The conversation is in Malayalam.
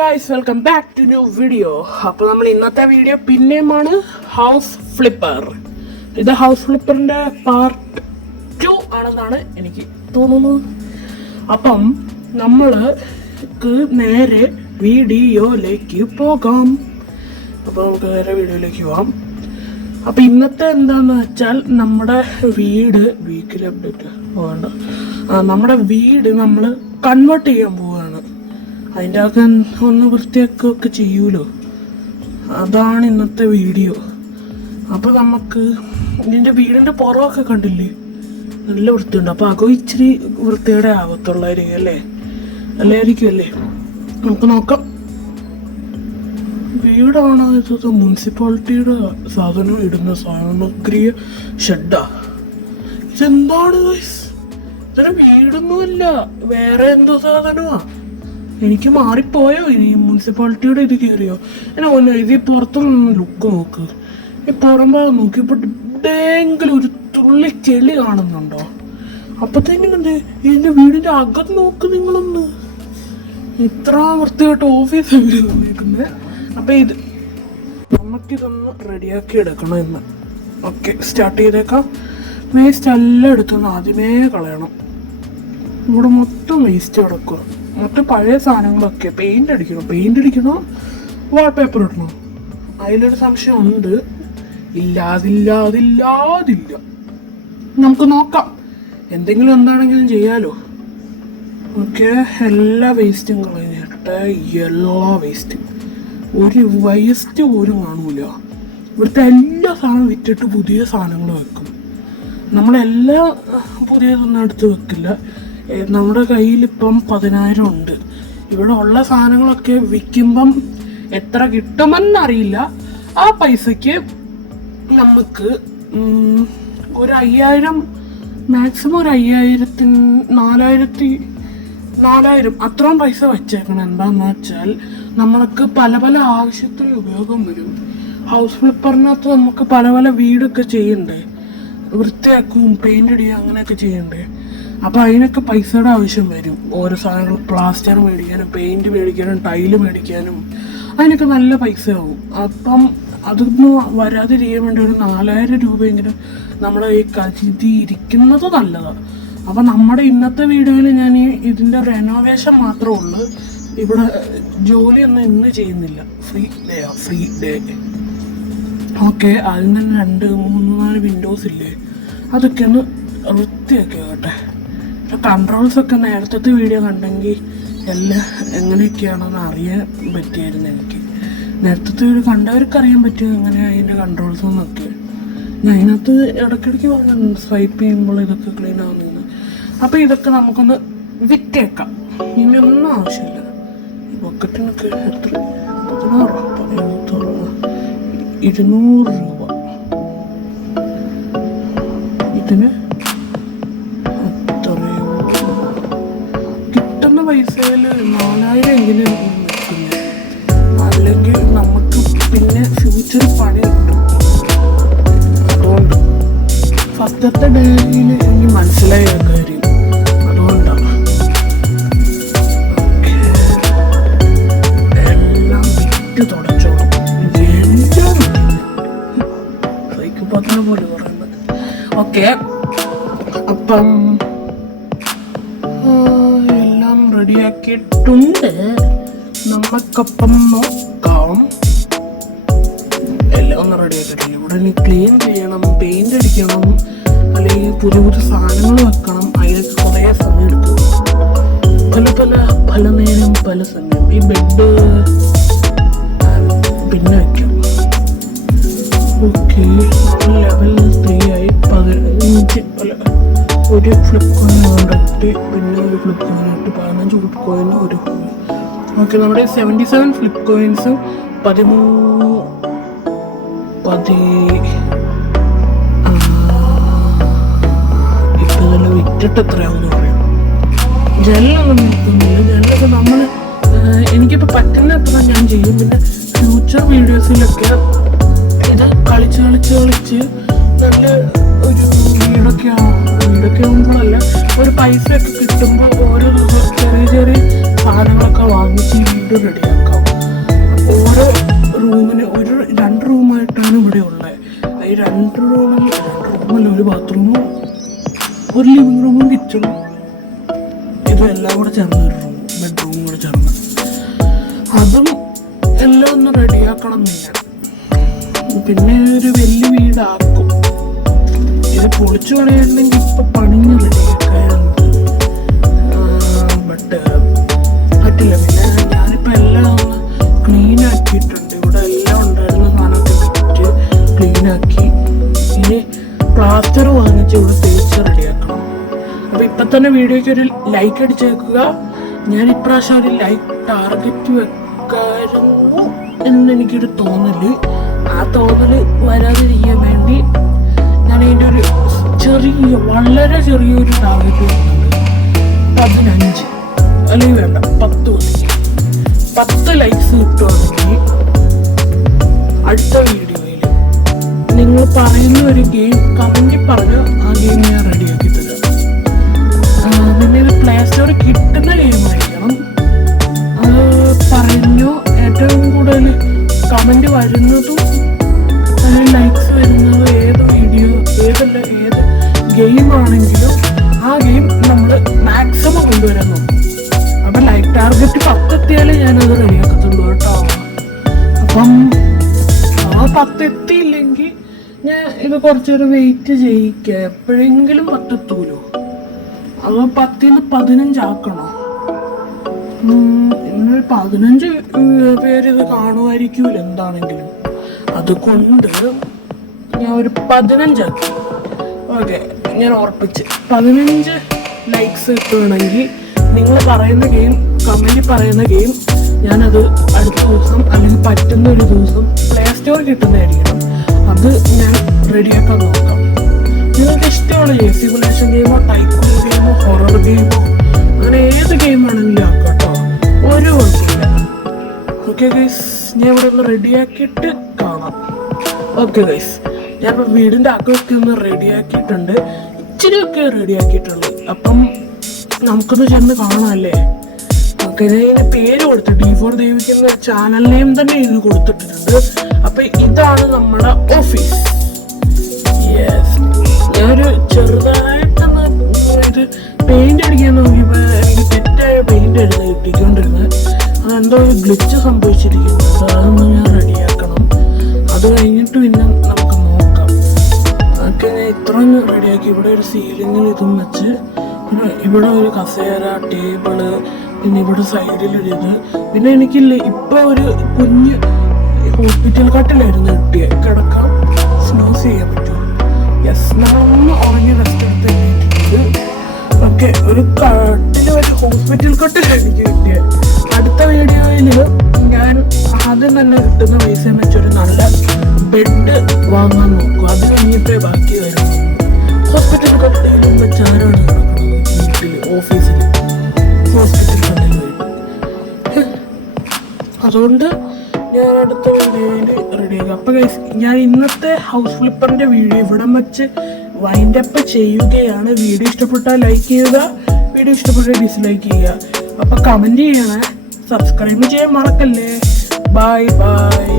Guys, welcome back to new video. അപ്പോൾ നമ്മൾ ഇന്നത്തെ വീഡിയോ പിന്നെയുമാണ് ഹൗസ് ഫ്ലിപ്പർ. ഇത് ഹൗസ് ഫ്ലിപ്പറിന്റെ പാർട്ട് 2 ആണെന്നാണ് എനിക്ക് തോന്നുന്നത്. അപ്പം നമ്മൾക്ക് നേരെ വീഡിയോയിലേക്ക് പോകാം. അപ്പോൾ നമുക്ക് നേരെ വീഡിയോയിലേക്ക് പോകാം. അപ്പം ഇന്നത്തെ എന്താണെന്ന് വെച്ചാൽ നമ്മുടെ വീക്കിലി അപ്ഡേറ്റ് പോകണ്ട, നമ്മുടെ വീട് നമ്മൾ കൺവേർട്ട് ചെയ്യാൻ പോവുകയാണ്. അതിൻ്റെ ഒക്കെ ഒന്ന് വൃത്തിയാക്കുകയൊക്കെ ചെയ്യൂലോ, അതാണ് ഇന്നത്തെ വീഡിയോ. അപ്പോൾ നമുക്ക് ഇതിൻ്റെ വീടിൻ്റെ പുറമൊക്കെ കണ്ടില്ലേ, നല്ല വൃത്തിയുണ്ട്. അപ്പോൾ അകം ഇച്ചിരി വൃത്തിയുടെ ആവത്തുള്ളായിരിക്കും അല്ലേ, അല്ലായിരിക്കും. നമുക്ക് നോക്കാം. വീടാണ് ഇത്, മുനിസിപ്പാലിറ്റിയുടെ സാധനം ഇടുന്ന സാമഗ്രിയ ഷെഡാ. ഇതെന്താണ് ഗൈസ്? ഇതൊരു വീടൊന്നുമല്ല, വേറെ എന്തോ സാധനമാ. എനിക്ക് മാറിപ്പോയോ ഇനി മുനിസിപ്പാലിറ്റിയുടെ ഇത് കയറിയോ? ഇത് പുറത്തുനിന്ന് ലുക്ക് നോക്ക്, ഈ പുറംഭാഗം നോക്കി. ഇപ്പൊ എവിടെയെങ്കിലും ഒരു തുള്ളി ചെളി കാണുന്നുണ്ടോ? അപ്പത്തേനും എന്ത് ഇതിന്റെ വീടിന്റെ അകത്ത് നോക്ക് നിങ്ങളൊന്ന്. ഇത്ര വൃത്തിയായിട്ട് ഓഫീസ് നോക്കുന്നത്. അപ്പൊ ഇത് നമുക്കിതൊന്ന് റെഡിയാക്കി എടുക്കണം ഇന്ന്. ഓക്കെ, സ്റ്റാർട്ട് ചെയ്തേക്കാം. വേസ്റ്റ് എല്ലാം എടുത്തൊന്ന് ആദ്യമേ കളയണം. ഇവിടെ മൊത്തം വേസ്റ്റ് കിടക്കുക, മൊത്തം പഴയ സാധനങ്ങളൊക്കെ. പെയിന്റ് അടിക്കണോ വാൾപേപ്പർ ഇടണോ? അതിലൊരു സംശയം ഉണ്ട്. ഇല്ലാതില്ല. നമുക്ക് നോക്കാം, എന്തെങ്കിലും എന്താണെങ്കിലും ചെയ്യാലോ. ഓക്കെ, എല്ലാ വേസ്റ്റും കളഞ്ഞിട്ട് എല്ലാ വേസ്റ്റും, ഒരു വേസ്റ്റ് പോലും കാണൂല. ഇവിടുത്തെ എല്ലാ സാധനവും വിറ്റിട്ട് പുതിയ സാധനങ്ങൾ വെക്കും. നമ്മളെല്ലാം പുതിയതൊന്നും എടുത്ത് വെക്കില്ല. നമ്മുടെ കയ്യിലിപ്പം 10,000 ഉണ്ട്. ഇവിടെ ഉള്ള സാധനങ്ങളൊക്കെ വിൽക്കുമ്പം എത്ര കിട്ടുമെന്നറിയില്ല. ആ പൈസക്ക് നമുക്ക് ഒരു 5,000, മാക്സിമം ഒരു 5,000, 4,000 അത്രയും പൈസ വെച്ചേക്കണം. എന്താണെന്ന് വെച്ചാൽ നമ്മൾക്ക് പല പല ആവശ്യത്തിന് ഉപയോഗം വരും. ഹൗസ് ഫ്ലിപ്പറിനകത്ത് നമുക്ക് പല പല വീടൊക്കെ ചെയ്യണ്ടേ, വൃത്തിയാക്കും, പെയിന്റ് അടിക്കുക, അങ്ങനെയൊക്കെ ചെയ്യണ്ടേ. അപ്പോൾ അതിനൊക്കെ പൈസയുടെ ആവശ്യം വരും. ഓരോ സാധനങ്ങൾ, പ്ലാസ്റ്റർ മേടിക്കാനും, പെയിന്റ് മേടിക്കാനും, ടൈല് മേടിക്കാനും, അതിനൊക്കെ നല്ല പൈസയാവും. അപ്പം അതൊന്നും വരാതിരിക്കാൻ വേണ്ടി ഒരു 4,000 രൂപയെങ്കിലും നമ്മുടെ ഈ കരുതി ഇരിക്കുന്നത് നല്ലതാണ്. അപ്പം നമ്മുടെ ഇന്നത്തെ വീഡിയോയിൽ ഞാൻ ഇതിൻ്റെ റെനോവേഷൻ മാത്രമേ ഉള്ളൂ. ഇവിടെ ജോലിയൊന്നും ഇന്ന് ചെയ്യുന്നില്ല. Free day. ഓക്കെ, അതിന് തന്നെ 2, 3, 4 വിൻഡോസ് ഇല്ലേ, അതൊക്കെ ഒന്ന് വൃത്തിയാക്കി കേട്ടെ. കൺട്രോൾസൊക്കെ നേരത്തെ വീഡിയോ കണ്ടെങ്കിൽ എല്ലാം എങ്ങനെയൊക്കെയാണെന്ന് അറിയാൻ പറ്റിയായിരുന്നു എനിക്ക്. നേരത്തെ വീഡിയോ കണ്ടവർക്ക് അറിയാൻ പറ്റും എങ്ങനെയാണ് അതിൻ്റെ കൺട്രോൾസ് എന്നൊക്കെ. ഞാൻ അതിനകത്ത് ഇടയ്ക്കിടയ്ക്ക് പറഞ്ഞിട്ടുണ്ട് സ്വൈപ്പ് ചെയ്യുമ്പോൾ ഇതൊക്കെ ക്ലീൻ ആവുന്നതെന്ന്. അപ്പോൾ ഇതൊക്കെ നമുക്കൊന്ന് വിറ്റേക്കാം. ഇനിയൊന്നും ആവശ്യമില്ല. ഈ ബക്കറ്റിനൊക്കെ എത്ര, 200 രൂപ. ഇതിന് എത്രയോ കിട്ടുന്ന പൈസയിൽ 4,000 എങ്കിലും നിൽക്കില്ല. അല്ലെങ്കിൽ നമുക്ക് പിന്നെ ഫ്യൂച്ചർ പണി കിട്ടും. അതുകൊണ്ട് ഫസ്റ്റത്തെ ഡേയിൽ എനിക്ക് മനസ്സിലായ കാര്യം അതുകൊണ്ടാണ്. എല്ലാം വിറ്റ് തുടച്ചോളും. പോലെ പറയുന്നത്. ഓക്കെ, അപ്പം എല്ലാം റെഡിയാക്കിയിട്ടുണ്ട്. നമുക്കപ്പം നോക്കാം. എല്ലാം ഒന്ന് റെഡിയാക്കിയിട്ടില്ല. ഇവിടെ ഇനി ക്ലീൻ ചെയ്യണം, പെയിന്റ് അടിക്കണം, അല്ലെങ്കിൽ പുതിയ പുതിയ സാധനങ്ങൾ വെക്കണം. അതിനൊക്കെ കുറേ സമയം എടുക്കും. പല നേരം പല സമയം. ഈ ബെഡ് പിന്നെ വയ്ക്കാം. ഓക്കെ, ലെവൽ 3 ആയി. 15 ഒരു ഫ്ലിപ്പ് കോയിൻ കൊണ്ടിട്ട്, പിന്നെ ഒരു ഫ്ലിപ്പ് കോയിൻ ഇട്ട് 15 ഫ്ലിപ്പ് കോയിൻ ഒരു. ഓക്കെ, നമ്മുടെ 77 ഫ്ലിപ്പ് കോയിൻസ് 13 ഇപ്പം തന്നെ വിറ്റിട്ട് എത്രയാണെന്ന് പറയും. ജനലൊന്നും നോക്കുന്നില്ല. ജനലൊക്കെ നമ്മൾ എനിക്കിപ്പോൾ പറ്റുന്ന അത്ര ഞാൻ ചെയ്യും. പിന്നെ ഫ്യൂച്ചർ വീഡിയോസിലൊക്കെ ഇത് കളിച്ച് നല്ല ഒരു വീടൊക്കെ ആകുമ്പോഴല്ല, ഒരു പൈസയൊക്കെ കിട്ടുമ്പോൾ ഓരോ ചെറിയ സാധനങ്ങളൊക്കെ വാങ്ങിച്ച് വീട് റെഡിയാക്കാം. വീടാക്കണം ഞാൻ. പിന്നെ ഒരു വലിയ വീടാക്കും. ഇത് പൊളിച്ചു പണിയുണ്ടെങ്കിൽ ഇപ്പൊ പണിഞ്ഞ് റെഡിയാക്കായിരുന്നു. ബട്ട് പറ്റില്ല. പിന്നെ ഞാനിപ്പോ എല്ലാം ഒന്ന് ക്ലീൻ ആക്കിയിട്ടുണ്ട്. ഇവിടെ എല്ലാം ഉണ്ടായിരുന്ന സാധനമൊക്കെ ക്ലീൻ ആക്കി. ഇനി പ്ലാസ്റ്റർ വാങ്ങിച്ച് ഇവിടെ തേച്ച് റെഡിയാക്കണം. അപ്പൊ ഇപ്പൊ തന്നെ വീഡിയോയ്ക്ക് ഒരു ലൈക്ക് അടിച്ചേക്കുക. ഞാൻ ഇപ്രാവശ്യം ഒരു ലൈക്ക് ടാർഗറ്റ് വെക്കായിരുന്നു എന്നെനിക്കൊരു തോന്നല്. ആ തോന്നല് വരാതിരിക്കാൻ വേണ്ടി ഞാൻ അതിൻ്റെ ഒരു വളരെ ചെറിയൊരു ടാർഗറ്റ് വെക്കുന്നുണ്ട്. 15 അല്ലെങ്കിൽ വേണ്ട 10 ലൈക്സ് കിട്ടുവാണെങ്കിൽ അടുത്ത വീഡിയോയിൽ നിങ്ങൾ പറയുന്ന ഒരു ഗെയിം കമന്റിൽ പറഞ്ഞ് ആ ഗെയിം ഞാൻ റെഡിയാക്കി തരാം. പിന്നെ ഇത് പ്ലേ സ്റ്റോറിൽ കിട്ടുന്ന ഗെയിമായിരിക്കണം. അത് പറഞ്ഞു ഏറ്റവും കൂടുതൽ കമന്റ് വരുന്നതും ലൈക്സ് വരുന്നതും ഏത് ഗെയിമാണെങ്കിലും ആ ഗെയിം നമ്മൾ മാക്സിമം കൊണ്ടുവരാൻ നോക്കും. അപ്പം ലൈക്ക് ടാർഗറ്റ് 10 എത്തിയാലേ ഞാനത് റെഡിയാക്കത്തുള്ളൂ കേട്ടോ. അപ്പം ആ 10 എത്തിയില്ലെങ്കിൽ ഞാൻ ഇത് കുറച്ചൊരു വെയിറ്റ് ചെയ്യിക്കുക. എപ്പോഴെങ്കിലും 10 എത്തൂലോ. അത് 10-ൽ 15 ആക്കണോ? ഇന്നൊരു 15 പേര് ഇത് കാണുമായിരിക്കൂല എന്താണെങ്കിലും. അതുകൊണ്ട് ഞാൻ ഒരു 15 ആക്കി. ഓക്കെ, ഞാൻ ഉറപ്പിച്ച് 15 ലൈക്സ് കിട്ടുകയാണെങ്കിൽ നിങ്ങൾ പറയുന്ന ഗെയിം, കമൻറ്റിൽ പറയുന്ന ഗെയിം ഞാനത് അടുത്ത ദിവസം അല്ലെങ്കിൽ പറ്റുന്ന ഒരു ദിവസം പ്ലേ സ്റ്റോർ കിട്ടുന്നതായിരിക്കണം. അത് ഞാൻ റെഡിയാക്കാൻ നോക്കാം. നിങ്ങൾക്ക് ഇഷ്ടമുള്ള സിമുലേഷൻ ഗെയിമോ ടൈക്കൂൺ ഗെയിമോ ഹൊറർ ഗെയിമോ അങ്ങനെ ഏത് ഗെയിം വേണമെങ്കിലും ആക്കാം കേട്ടോ. ഒരു കുഴപ്പമില്ല. ഓക്കെ ഗൈസ്, ഞാൻ ഇവിടെ ഒന്ന് റെഡിയാക്കിയിട്ട് കാണാം. ഓക്കെ ഗൈസ്, ഞാനിപ്പോൾ വീടിൻ്റെ അകമൊക്കെ ഒന്ന് റെഡിയാക്കിയിട്ടുണ്ട്. ഇച്ചിരിയൊക്കെ റെഡിയാക്കിയിട്ടുള്ളൂ. അപ്പം നമുക്കൊന്ന് ചെന്ന് കാണാമല്ലേ. ഓക്കെ, ഞാൻ ഇതിന് പേര് കൊടുത്തു. D4 ദേവിക്കുന്ന ചാനൽ നെയിം തന്നെ ഇത് കൊടുത്തിട്ടുണ്ട്. അപ്പം ഇതാണ് നമ്മുടെ ഓഫീസ്. യെസ്, ഞാനൊരു ചെറുതായിട്ടൊന്ന് ഇത് പെയിന്റ് അടിക്കാൻ നോക്കിയപ്പോൾ എനിക്ക് തെറ്റായ പെയിന്റ് ആയിരുന്നു കിട്ടിക്കൊണ്ടിരുന്നത്. അതെന്തോ ഒരു ഗ്ലിച്ച് സംഭവിച്ചിരിക്കുന്നത്. അതൊന്ന് ഞാൻ റെഡിയാക്കണം. അത് കഴിഞ്ഞിട്ട് പിന്നെ നമുക്ക് നോക്കാം. അതൊക്കെ ഞാൻ ഇത്രയൊന്ന് റെഡിയാക്കി. ഇവിടെ ഒരു സീലിങ്ങിൽ ഇതും വെച്ച്, പിന്നെ ഇവിടെ ഒരു കസേര, ടേബിള്, പിന്നെ ഇവിടെ സൈഡിലൊരിത്. പിന്നെ എനിക്കില്ലേ ഇപ്പം ഒരു കുഞ്ഞ് ഹോസ്പിറ്റൽ കട്ടിലായിരുന്നു കിട്ടിയത്. കിടക്കാം, സ്നോസ് ചെയ്യാൻ പറ്റും. യെസ്, നമ്മളൊന്ന് ഉറങ്ങി റെസ്റ്റ് എടുത്തിട്ടുണ്ട്. ഓക്കെ, ഒരു ഹോസ്പിറ്റൽ കട്ടിലാണ് എനിക്ക് കിട്ടിയത്. അടുത്ത വീഡിയോയിൽ ഞാൻ ആദ്യം തന്നെ കിട്ടുന്ന പൈസ വെച്ചൊരു നല്ല ബെഡ് വാങ്ങാൻ നോക്കും. അത് കഴിഞ്ഞിട്ടേ ബാക്കി വരും. ഹോസ്പിറ്റൽ കട്ടിലും വെച്ച് ആരാണ് കിടക്കുന്നത് വീട്ടിൽ, ഓഫീസിൽ ഹോസ്പിറ്റൽ കട്ടിൽ വരും. അതുകൊണ്ട് ഞാൻ അടുത്ത വീഡിയോയിൽ റെഡിയാക്കാം. അപ്പോൾ ഞാൻ ഇന്നത്തെ ഹൗസ് ഫ്ലിപ്പറിൻ്റെ വീഡിയോ ഇവിടം വെച്ച് വൈൻഡപ്പ് ചെയ്യുകയാണ്. വീഡിയോ ഇഷ്ടപ്പെട്ടാൽ ലൈക്ക് ചെയ്യുക, വീഡിയോ ഇഷ്ടപ്പെട്ടാൽ ഡിസ്ലൈക്ക് ചെയ്യുക. അപ്പോൾ കമൻറ്റ് ചെയ്യണേ, സബ്സ്ക്രൈബ് ചെയ്യാൻ മറക്കല്ലേ. Bye bye.